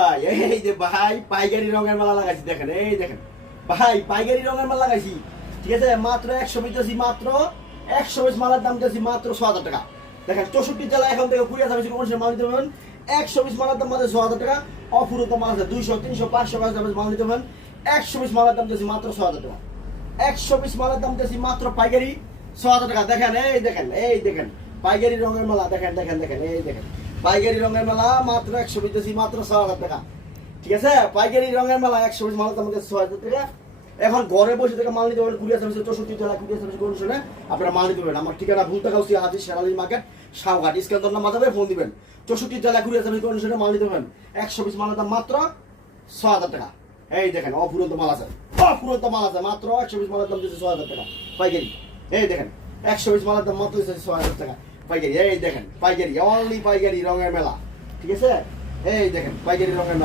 ভাই এই যে ভাই পাইকারি রঙের মালা লাগাইছি দেখেন এই দেখেন ভাই পাইকারি রঙের মালা লাগাইছি ঠিক আছে মাত্র 100 পিস মাত্র 100 পিস মালার দাম দিয়েছি মাত্র 6000 টাকা দেখেন 64 জেলা এখন থেকে কুরিয়ার সার্ভিস কোন মাল দিতে পারবেন 100 পিস মালার দাম মাত্র 6000 টাকা অফুরত মাল আছে 200 300 500 পিস মাল দিতে পারবেন 100 পিস মালার দাম দিয়েছি মাত্র 6000 টাকা 100 পিস মালার দাম দিয়েছি মাত্র পাইকারি 6000 টাকা দেখেন এই দেখেন পাইকারি রঙের মালা দেখেন এই দেখেন পাইকারি রঙের মালা মাত্র 100 পিস দিয়েছি মাত্র 6000 টাকা ঠিক আছে পাইকারি রঙের মালা 100 পিস মালার দাম দিয়েছি 6000 টাকা এখন ঘরে বসে থেকে মাল নিতে পারবেন কুরিয়ার সার্ভিসে 64 জেলা কুরিয়ার সার্ভিস কোন শুনে আপনারা মাল নিতে পারবেন আমার ঠিকানা ভুলতাগাউসি হাজির শেরালি মার্কেট সাউঘাট ইস্কান্দর নাম মাথাবে ফোন দিবেন 64 জেলা কুরিয়ার সার্ভিস কোন শুনে মাল নিতে পারবেন 100 পিস মালের দাম মাত্র 6000 টাকা এই দেখেন অফুরন্ত মাল আছে মাত্র 100 পিস মালের দাম দিয়েছে 6000 টাকা পাইকারি এই দেখেন 100 পিস মালের দাম মাত্র 6000 টাকা পাইকারি এই দেখেন পাইকারি অনলি পাইকারি রঙের মেলা ঠিক আছে এই দেখেন পাইকারি রঙের মেলা